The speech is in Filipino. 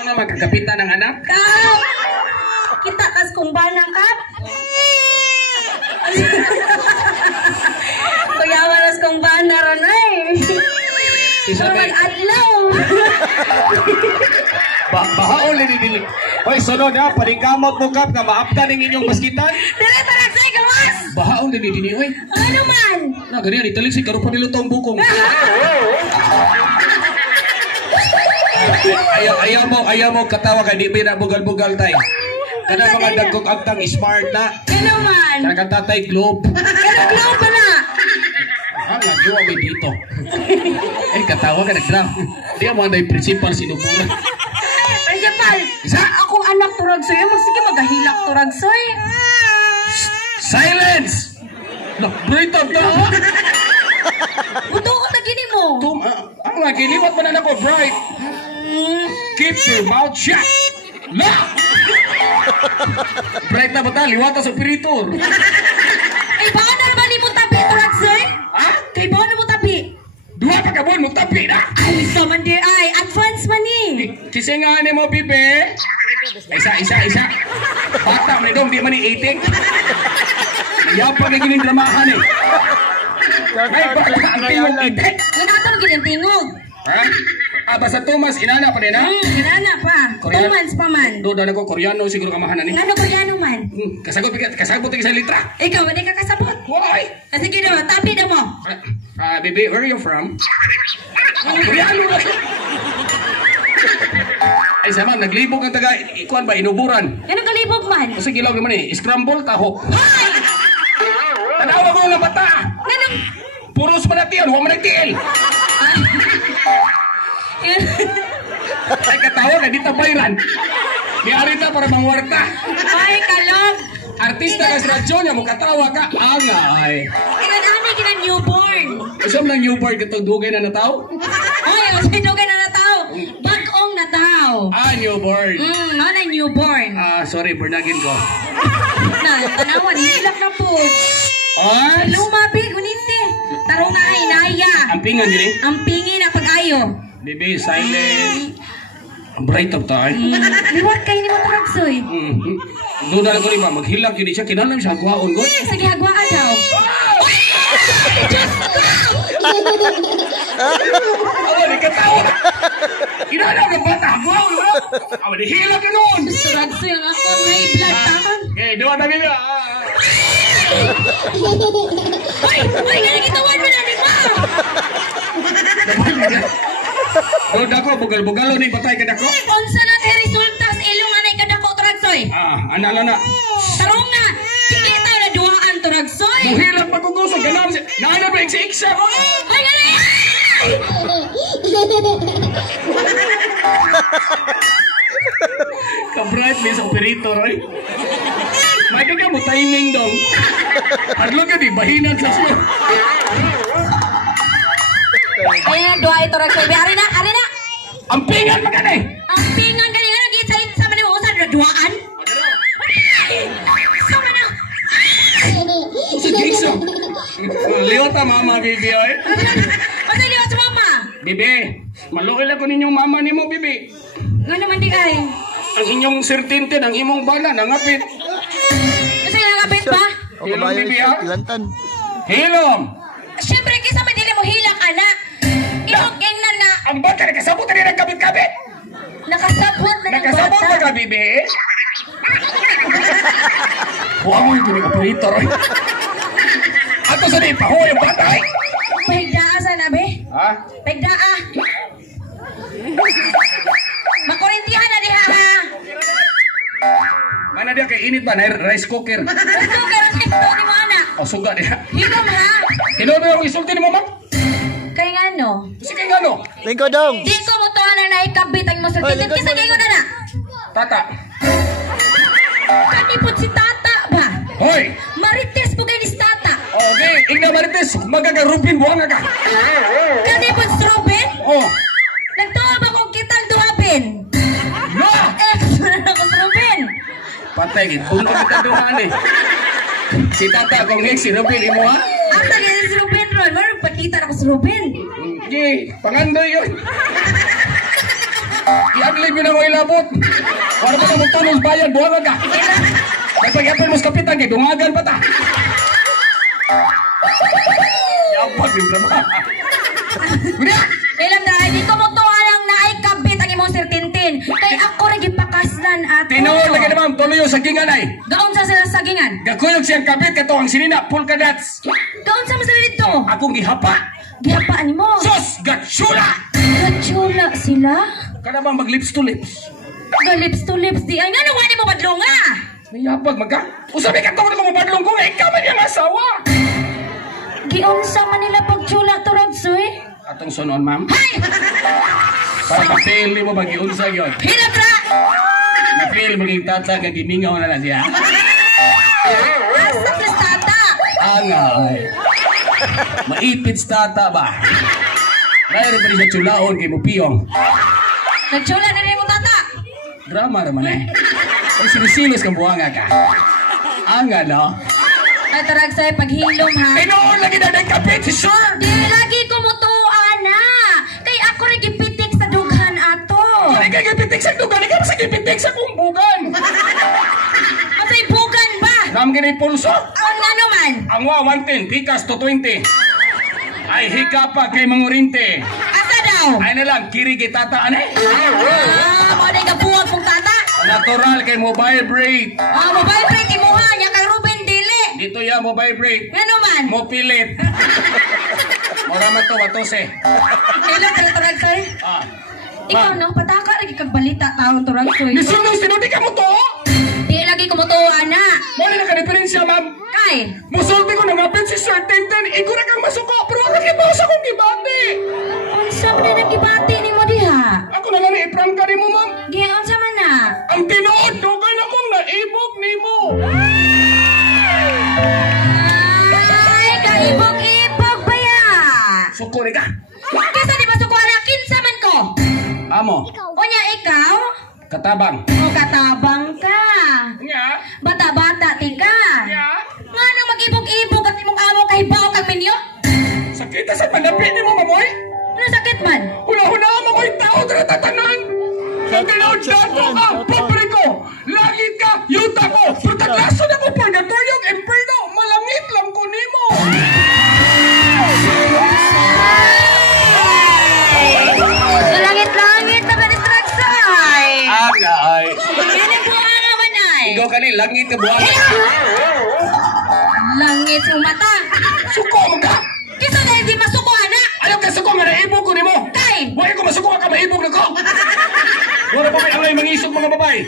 Ano magkakapitan ng anak? Kap! Kita kas kumbana, Kap. Kuyawan kas kumbana ron ay. Sunod adlaw. Bahaol ni dili. Hoy, sunod ha, paringkamot mo Kap nga maapta ning inyong baskitan. Dili tarag say gawas. Bahaol ni dili hoy. Ano man? Na ganyan italig si karon pa nilutong bukong. Ayaw mo katawa kay di ba na bugal-bugal tay. Kana mga dagkog agtang smart na. Ano man? Kana tatay globe. Ano globe ba na? Nagyo kami dito. Katawa ka nag-drum. Di mo anday principal sinuburan. Principal, Isa? akong anak turag soy. Sige magahilak turag soy. Silence! Break up to. Buto ko na gini mo. Ang nagkiliwat mo na nako, Bright. Keep your mouth shut. Lock! Bright na ba ta? Liwata sa piritor. Ay, baka na naman mo tabi turag soy? Ha? Kay baka na mo tabi. Dua pa ka buwan mo tapi na. Ay, so man di ay. Advance man ni. Kasi nga ni mo, Bibe. Isa. Bata mo ni dong, di man ni 18. Yan pa may gining dramahan eh. Ay, baka ang tingog itik. Ginatang ginantingog. Ha? Basta Thomas, inana pa rin ha? Ginana pa. 2 months pa man. Doon na ko, Koreano siguro kamahanan ni. Ano koreano man? Kasagot sa litra. Ikaw, hindi ka kasabot. Why? Sige naman, tapi na mo. Bibi, where are you from? Koreano na. Ay, sama, naglibog ang taga, ikuan ba, inuburan. Anong kalibog man? Kasi gilaw naman eh, scramble, taho. Ay! Tanawa ko ng mata. Anong? Puros pa natin, huwag man nagtiil. Ay, katawa ka, di tabayran. Di arita para mangwarta. Ay, kalog. Artista ka sa radyo niya, mo katawa ka. Angay. Ilan-ani ka na newborn. Isang lang newborn katong dugay na nataw? Ay, kasi dugay na nataw. Bagong nataw. Newborn. Ano newborn? Sorry, burnagin ko. Tanawan, hilak na po. Ay! Lumabi, guninte. Tarong na ay, naya. Ampingan din eh. Ang pingi na pag-ayo. Bibi, silent. Bright up tayo. Liwat kayo ni mo taragsoy. Doon na lang ko rin ba, maghilak yun siya, kinalam siya, hagwaon ko. Sige, hagwaan daw. Awa, di katawa. Inalaw ng bata, hagwaon ko. Awa, di hilak yun noon. Taragsoy ang ako, may blood taman. Doon na bibi. Ay, ganyan kitawan mo na, di ba? Doon ako, bugal-bugalo ni batay ka dako. Unsa na kay resulta sa ilong anay kadako taragsoy? Anala na. Tarong na, sige tayo na duhaan taragsoy. Buhilang magugusog, gano'n siya. Naano ba yung iksa ko? Ay, ganyan! Ka-bright may sa operator, ay. May ka mo timing dong. Adlo ka di, bahinan sa siya. Ayan, duha ito taragsoy. Ari na. Ampingan pa ka na eh. Ang pingan ganyan, nag-iit sa mani mo sa duhaan. Sama na. Sa Jason. Liota mama, bibi, ay. Ano liwa sa mama? Bibi, maluil ako ninyong mama ni mo, bibi. Nga naman di kay. Ang inyong sertintin, ang imong bala, nangapit. Kasi nangapit ba? Hilom, bibi, ha? Ilantan. Hilom! Siyempre, kisa madili mo hilak, anak. Ilok gengnan nga. Ang bata, nakasabot na rin ang kabit-kabit. Nakasabot na ng Nakasabot bata. na ka, bibi. Huwag mo yung operator, ay. Ato sa di, pahoy ang bata, ay. Pahigdaa sana, be. Ha? Pahigdaa. Makurintihan na diha, ha. Mana dia kay init ba na rice cooker? Gusto ka rin ito ni mo, anak. O suga dia. Hinom, ha. Tinodo yung isulti ni mo, ma'am? Kaya nga, no. Kasi kay gano? Lingko dong. Di ko mo to na naikabit ang mo sa Oy, titit. likod Kisa mo. kayo na na. Tata. Kanipot si tata ba? Hoy! Marites po kayo ni tata. Okay, Igna Marites, magagarubin buwang ka. Kanipot si Robin? Oh. Nagtuwa ba kong kital duhapin? No! Ex na ako si Robin. Patay, puno kita dumaan eh. Si Tata, kung next, si Robin, imo ha? Ang tagay si Robin ron. Marang pakita na ko si Robin. Hindi, pangandoy yun. I-adlib yun ang ilabot. Wala pa na mo tulos bayan, buwangan ka. Nagpag-apin mo sa kapitan, kay dungagan pa ta. Yapag yung drama. Kuya! Kailan na, hindi ko mo to alang naikabit ang imong Sir Tintin. Kay ako rin ipakaslan ato. Tinood lagi naman, tuloy yung sagingan ay. Gaon sa sila sagingan. Gakuyog siyang kabit, kato ang sinina, polka dots. Gaon sa masala dito. Akong gihapa. Gihapaan ni mo. Sos! Gatsula! Gatsula sila. Kada bang mag lips to lips? Lips to lips di ay. Nga nawa ni mo badlonga. May yapag magka. Usabi ka to ko mabadlong ko nga, ikaw man yung asawa. Giunsa man nila pagtsula to Ragsoy. Atong sunon, ma'am. Hay! Para ma-fail mo mag-iunsa yun. Hinatra! Na-fail maging tata, kagimingaw na lang siya. Asa plus tata? Angay. Maipit sa tata ba? Mayroon pa rin siya tsulaon kay Mupiyong. Nagtsula na rin mo tata. Drama naman eh. Ay sinisilos kang buhanga ka. Anga, no? Ay tarag sa'yo paghilom ha. Tinoon lagi na nagkapit si Sir! Di lagi ko mo tuwa na. Kay ako rin gipitik sa dughan ato. Ay kay gipitik sa dugan, ikaw sa gipitik sa kumbugan. Masay bugan ba? Ram ganay pulso? Ang ano man? Ang 110, pikas to 20. Ay hika pa kay mangurinte. Asa daw? Ay na lang, kiri kay tata, ane? Mo na kabuwag mong tata. Natural kay mobile break. Mobile break imuha niya kang Ruben Dili. Dito ya, mobile break. Nga naman? Mo pilit. Mura man to, watose. Kailan tarag sa'yo? Ah. Ikaw no, pataka lagi kag balita taon to Ragsoy. Gusto nung sinudi ka mo to? Di lagi ko mo tuwa na. Mali na ka-diferensya, ma'am. Kay? Musulti ko nangapit si Sir Tintin. Igura kang masuko, pero wala kang bawas akong gibati. Unsa man na nagibati ni mo diha? Ako na lang i-prank ka ni mo, ma'am. Giyon sa man na. Ang tinood, dugan akong naibog ni mo. Ay, kaibog-ibog ba ya? Suko ni ka. Kesa di ba sukuha kinsa man ko? Amo, Unya ikaw? katabang. O katabang ka. Nya? Bata-bata ti ka. Nya? Nga nang mag-ibog-ibog at imong amo kay bao kag minyo? Sakit sa manapit ni mo, mamoy. Ano sakit man? Hula-hula, mamoy tao, tatanan. Ang tinood dato ka, pobre ko. Langit ka, yuta ko. Pagkatlaso na ko, purgatoryong imperno. Malangit lang ko ni mo. Langit-langit na ba ni Traxay? Ay. Yan ang buha naman ay. Ikaw ka ni, langit ka buwan. Langit yung mata. Suko mo ka. Kisa dahil di masuko anak. Ayaw ka suko nga naibog ko ni mo. Kay? Huwag ko masuko ka, maibog na ko. Wala pa may angay mangisog mga babae.